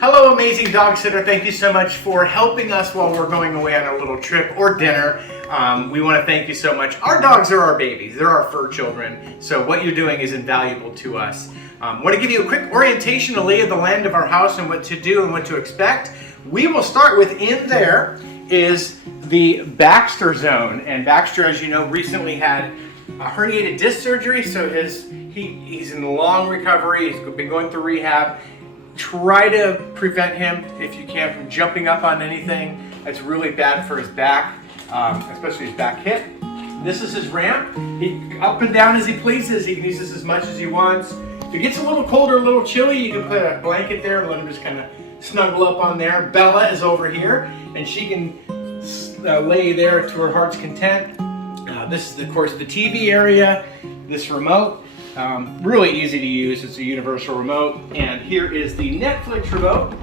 Hello, amazing dog sitter. Thank you so much for helping us while we're going away on a little trip or dinner. We want to thank you so much. Our dogs are our babies. They're our fur children. So what you're doing is invaluable to us. I want to give you a quick orientation, a lay of the land of our house and what to do and what to expect. We will start with in there is the Baxter zone. And Baxter, as you know, recently had a herniated disc surgery. So he's in long recovery. He's been going through rehab. Try to prevent him, if you can, from jumping up on anything. That's really bad for his back, especially his back hip. This is his ramp. He up and down as he pleases. He can use this as much as he wants. If it gets a little colder, a little chilly, you can put a blanket there and let him just kind of snuggle up on there. Bella is over here, and she can lay there to her heart's content. This is, of course, the TV area, this remote. Really easy to use. It's a universal remote. And here is the Netflix remote.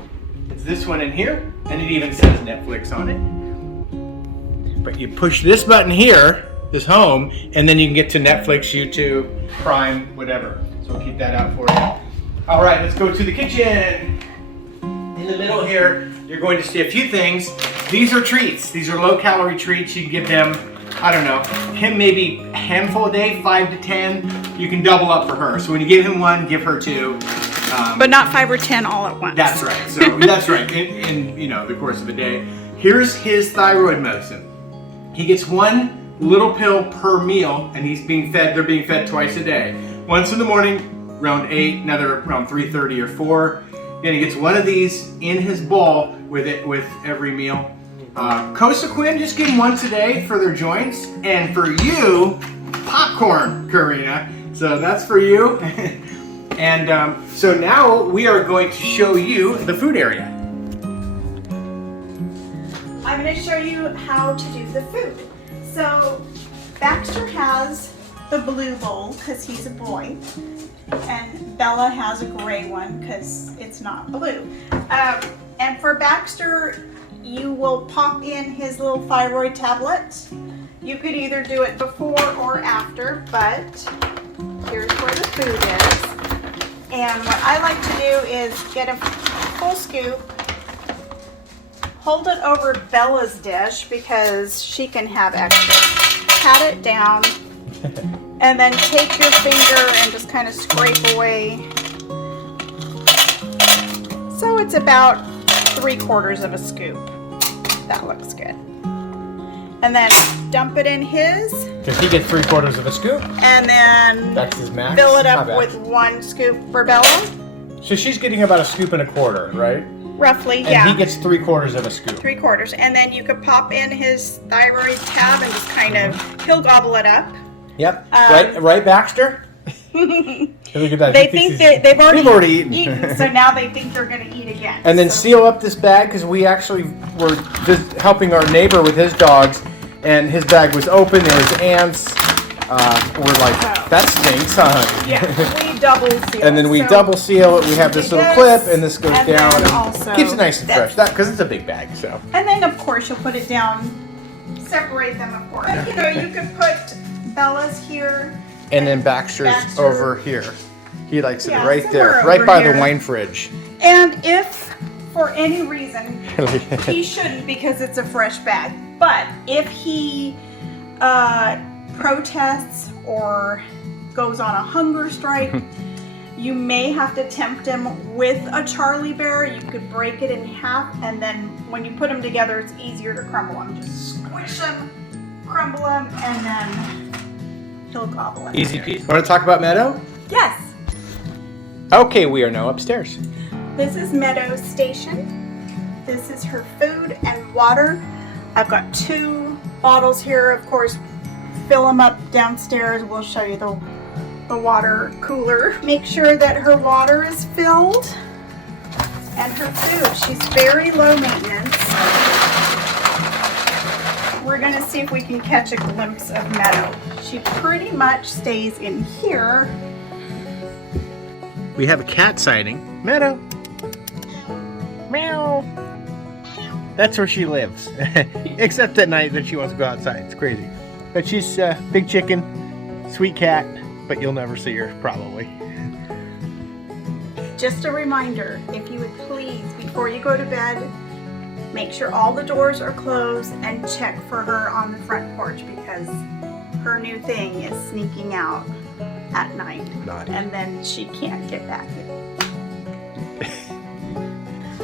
It's this one in here, and it even says Netflix on it. But you push this button here, this home, and then you can get to Netflix, YouTube, Prime, whatever. So we'll keep that out for you. All right, let's go to the kitchen. In the middle here, you're going to see a few things. These are treats. These are low-calorie treats. You can give them, I don't know, him maybe a handful a day, 5 to 10. You can double up for her. So when you give him one, give her two. But not 5 or 10 all at once. That's right. So that's right. In the course of the day. Here's his thyroid medicine. He gets one little pill per meal, and he's being fed. They're being fed twice a day. Once in the morning, around 8, another around 3:30 or 4. Then he gets one of these in his bowl with every meal. Cosequin, just give him once a day for their joints. And for you, popcorn, Karina. So that's for you. And so now we are going to show you the food area. I'm going to show you how to do the food. So Baxter has the blue bowl because he's a boy. And Bella has a gray one because it's not blue. And for Baxter, you will pop in his little thyroid tablet. You could either do it before or after, but here's where the food is. And what I like to do is get a full scoop, hold it over Bella's dish because she can have extra. Pat it down, and then take your finger and just kind of scrape away. So it's about 3/4 of a scoop. That looks good. And then dump it in his. Because he gets 3/4 of a scoop. And then that's his max. Fill it up with 1 scoop for Bella. So she's getting about 1.25 scoops, right? Roughly, and yeah. And he gets 3/4 of a scoop. 3/4. And then you could pop in his thyroid tab and just kind of, he'll gobble it up. Yep. Right, Baxter? Look at that. They think they've already eaten. So now they think they're going to eat again. And then seal up this bag because we actually were just helping our neighbor with his dogs, and his bag was open. There was ants. We're like, that stinks, huh? Yeah, we double seal. And then we double seal it. We have this little clip, and this goes down and also keeps it nice and fresh. Because it's a big bag, so. And then of course you'll put it down, separate them of course. You know, you could put Bella's here. And then Baxter's over here. He likes it right there, right by the wine fridge. And if for any reason, he shouldn't because it's a fresh bag, but if he protests or goes on a hunger strike, you may have to tempt him with a Charlie bear. You could break it in half, and then when you put them together, it's easier to crumble them. Just squish them, crumble them, and then he'll gobble it. Easy peasy. Want to talk about Meadow? Yes. Okay, we are now upstairs. This is Meadow's station. This is her food and water. I've got 2 bottles here. Of course, fill them up downstairs. We'll show you the water cooler. Make sure that her water is filled and her food. She's very low maintenance. We're going to see if we can catch a glimpse of Meadow. She pretty much stays in here. We have a cat sighting. Meadow. Meow. That's where she lives. Except at night that she wants to go outside. It's crazy. But she's a big chicken, sweet cat, but you'll never see her probably. just a reminder, if you would please, before you go to bed, make sure all the doors are closed and check for her on the front porch, because her new thing is sneaking out at night. And then she can't get back in.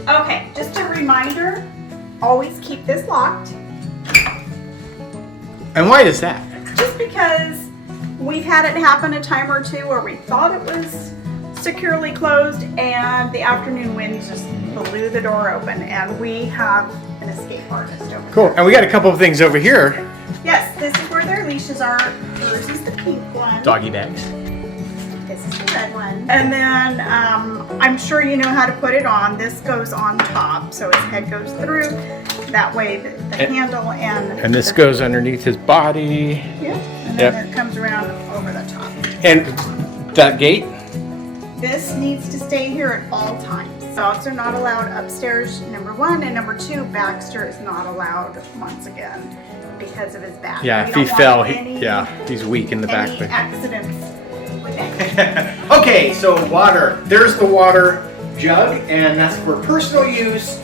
Okay, just a reminder, always keep this locked. And why is that? Just because we've had it happen a time or two where we thought it was securely closed and the afternoon winds just blew the door open, and we have an escape artist over there. Cool. And we got a couple of things over here. Yes, this is where their leashes are. Hers is the pink one. Doggy bags. This is the red one. And then I'm sure you know how to put it on. This goes on top, so his head goes through. That way the handle and this goes underneath his body. Yeah, and then it comes around over the top. And that gate? This needs to stay here at all times. Dogs are not allowed upstairs, number one, and number two, Baxter is not allowed once again because of his back. Yeah, if he fell, he's weak in the back. Any accidents with that. Okay, so water. There's the water jug, and that's for personal use,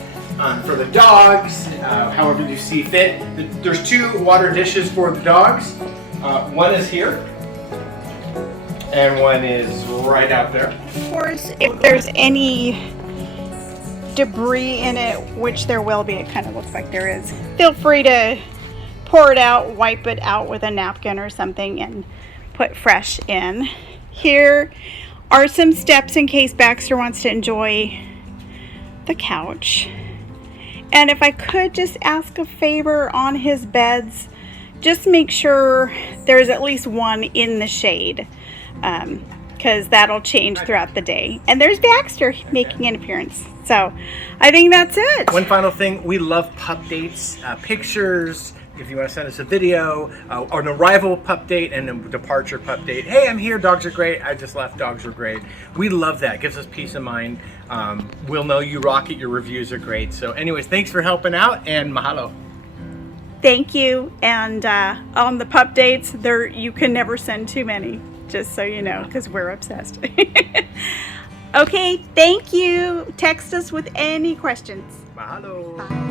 for the dogs, however you see fit. There's 2 water dishes for the dogs. One is here, and one is right out there. Of course, if there's any debris in it, which there will be, it kind of looks like there is, feel free to pour it out, wipe it out with a napkin or something, and put fresh in. Here are some steps in case Baxter wants to enjoy the couch. And if I could just ask a favor on his beds, just make sure there's at least one in the shade, because that'll change throughout the day. And there's Baxter making an appearance. So I think that's it. One final thing, we love pup dates, pictures. If you want to send us a video, an arrival pup date and a departure pup date. Hey, I'm here, dogs are great. I just left, dogs are great. We love that. It gives us peace of mind. We'll know you rock it, your reviews are great. So anyways, thanks for helping out, and mahalo. Thank you. And on the pup dates, you can never send too many, just so you know, because we're obsessed. Okay, thank you. Text us with any questions. Mahalo. Bye.